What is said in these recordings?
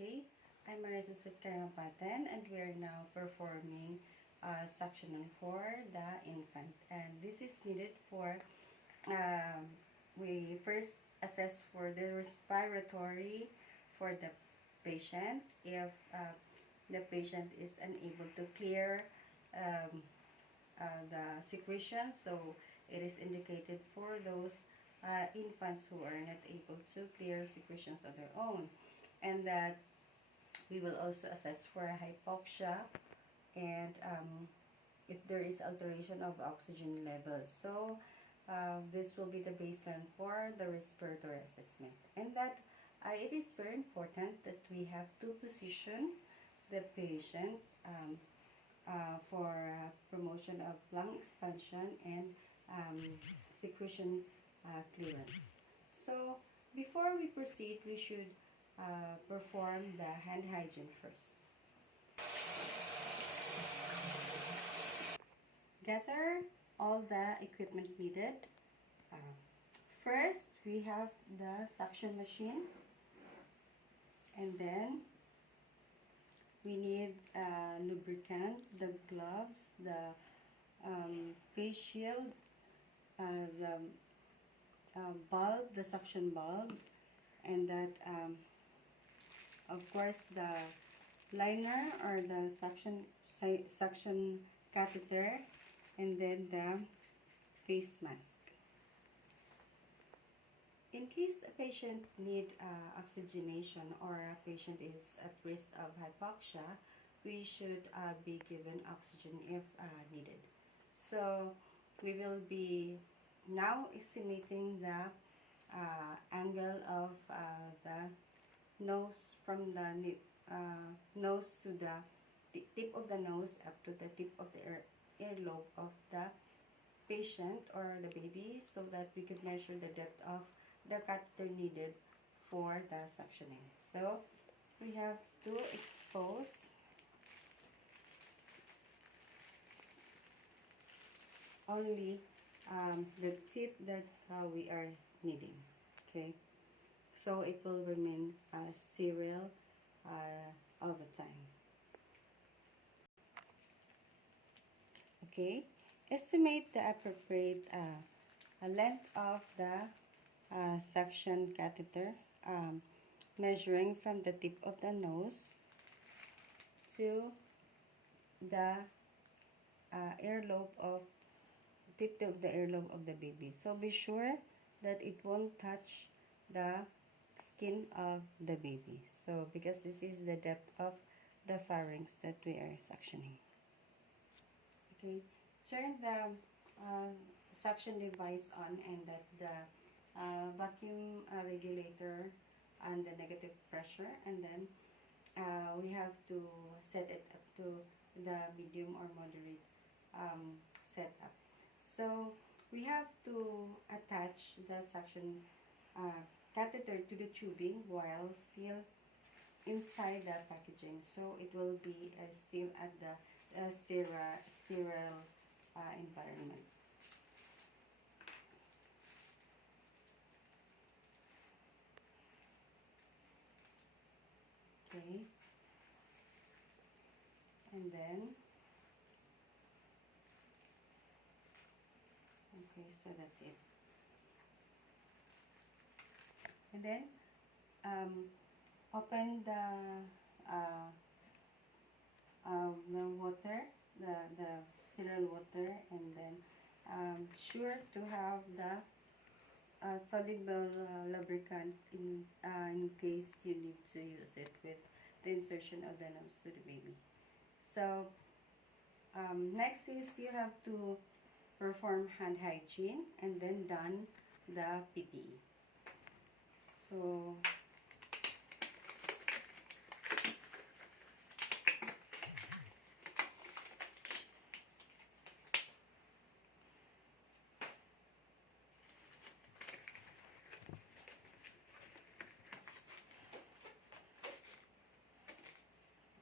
Okay, I'm Marisa Sutkarapatan and we are now performing suctioning for the infant. And this is needed for, we first assess for the respiratory for the patient. If the patient is unable to clear um, the secretion, so it is indicated for those infants who are not able to clear secretions on their own. And that we will also assess for hypoxia and if there is alteration of oxygen levels. So this will be the baseline for the respiratory assessment. And that it is very important that we have to position the patient for promotion of lung expansion and secretion clearance. So before we proceed, we should perform the hand hygiene first. Gather all the equipment needed. First, we have the suction machine, and then we need lubricant, the gloves, the face shield, the bulb, the suction bulb, and that of course the liner or the suction catheter, and then the face mask. In case a patient need oxygenation or a patient is at risk of hypoxia, we should be given oxygen if needed. So we will be now estimating the angle of the nose from the nose to the tip of the nose up to the tip of the earlobe of the patient or the baby, so that we could measure the depth of the catheter needed for the suctioning. So we have to expose only the tip that we are needing. Okay, so it will remain sterile all the time. Okay, estimate the appropriate length of the suction catheter, measuring from the tip of the nose to the earlobe of tip of the earlobe of the baby. So be sure that it won't touch the skin of the baby. So because this is the depth of the pharynx that we are suctioning. Okay, turn the suction device on, and that the vacuum regulator and the negative pressure, and then we have to set it up to the medium or moderate setup. So we have to attach the suction catheter to the tubing while still inside the packaging, so it will be still at the sterile environment. Okay, and then so that's it. And then open the water, the sterile water, and then sure to have the soluble lubricant in case you need to use it with the insertion of the nose to the baby. So next is you have to perform hand hygiene and then done the PPE. So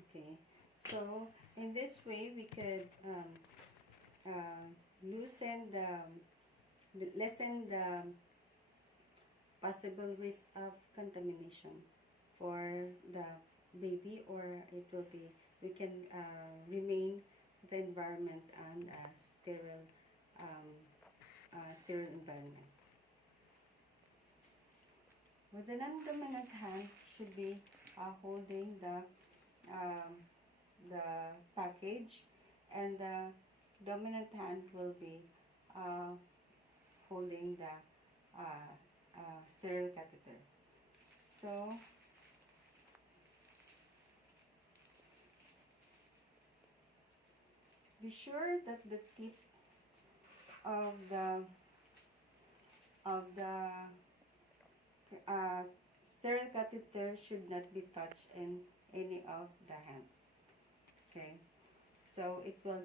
okay, so in this way we could lessen the possible risk of contamination for the baby, or it will be, we can remain the environment and um, sterile environment. With the non-dominant hand should be holding the package, and the dominant hand will be holding the sterile catheter. So be sure that the tip of the uh, sterile catheter should not be touched in any of the hands. Okay, so it will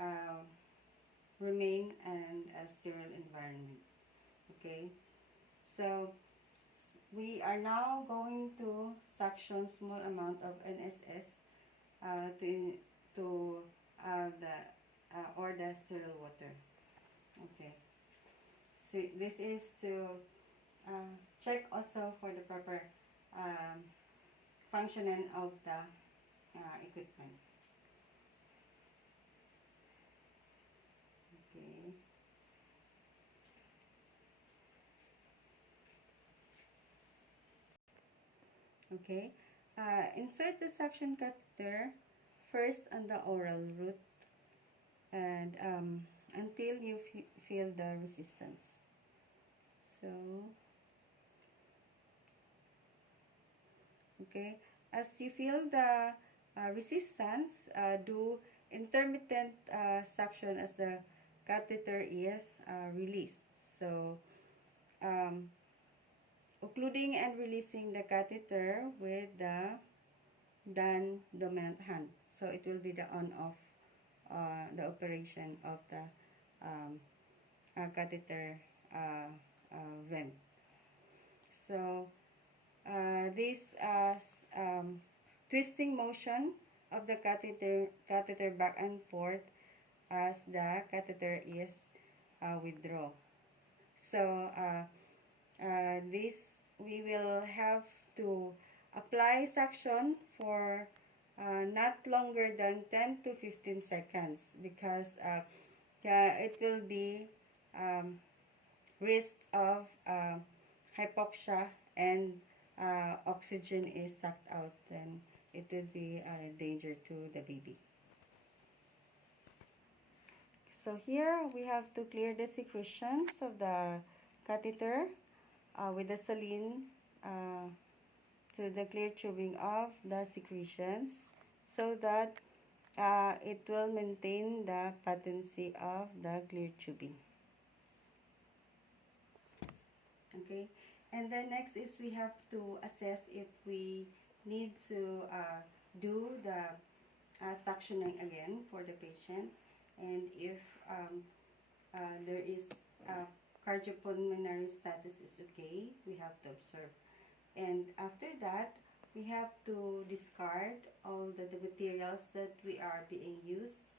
uh, remain in a sterile environment. Okay, so we are now going to suction small amount of NSS to the or the sterile water. Okay, so this is to check also for the proper functioning of the equipment. Okay. Okay. Insert the suction catheter first on the oral root, and until you feel the resistance. So, okay, as you feel the resistance, do intermittent suction as the catheter is released. So, occluding and releasing the catheter with the dominant hand. So it will be the on-off, the operation of the catheter vent. So this twisting motion of the catheter back and forth as the catheter is withdrawn. So this we will have to apply suction for not longer than 10 to 15 seconds, because it will be risk of hypoxia, and oxygen is sucked out, then it will be a danger to the baby. So here we have to clear the secretions of the catheter with the saline to the clear tubing of the secretions, so that it will maintain the patency of the clear tubing. Okay, and then next is we have to assess if we need to do the suctioning again for the patient, and if there is cardiopulmonary status is okay, we have to observe. And after that, we have to discard all the materials that we are being used,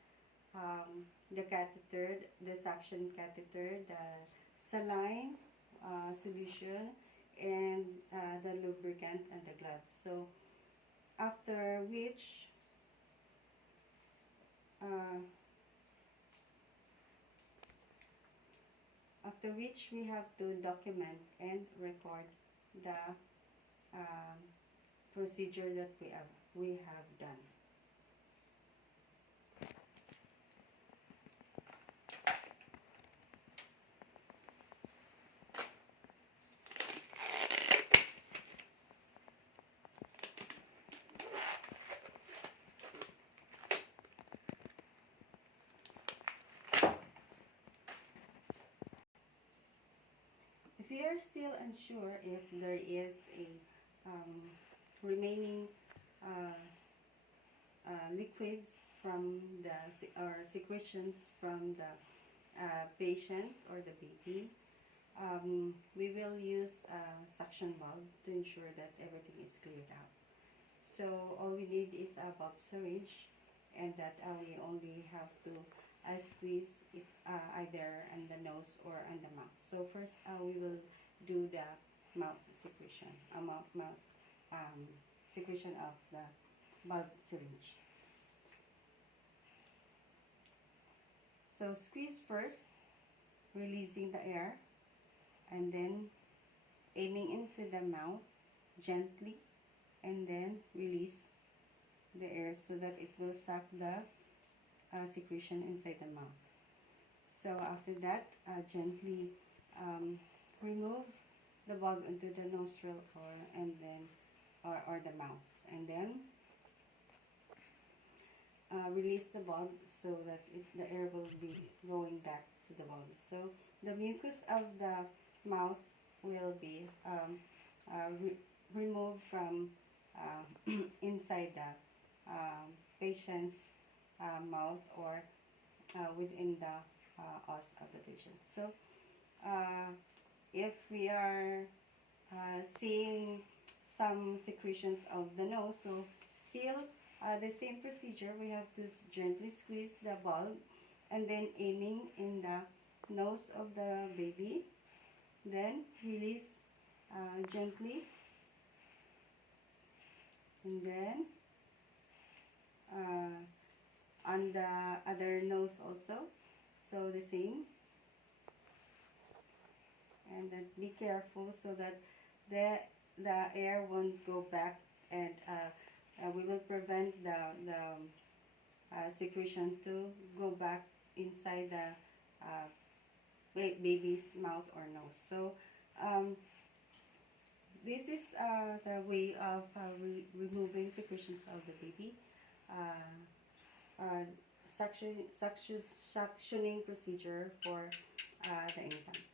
the catheter, the suction catheter, the saline solution, and the lubricant and the gloves. So after which we have to document and record the procedure that we have done. If you are still unsure if there is a remaining liquids from the or secretions from the patient or the baby, we will use a suction valve to ensure that everything is cleared out. So all we need is a bulb syringe, and that we only have to squeeze it either in the nose or in the mouth. So first we will do the mouth secretion, mouth secretion of the bulb syringe. So squeeze first, releasing the air, and then aiming into the mouth gently, and then release the air so that it will suck the secretion inside the mouth. So after that, gently remove the bulb into the nostril or the mouth, and then release the bulb so that the air will be going back to the bulb. So the mucus of the mouth will be removed from inside the patient's mouth or within the os of the patient. So if we are seeing some secretions of the nose, so still the same procedure, we have to gently squeeze the bulb and then aiming in the nose of the baby, then release gently, and then on the other nose also, so the same, and then be careful so that the air won't go back, and we will prevent the secretion to go back inside the baby's mouth or nose. So this is the way of removing secretions of the baby. Suctioning procedure for the infant.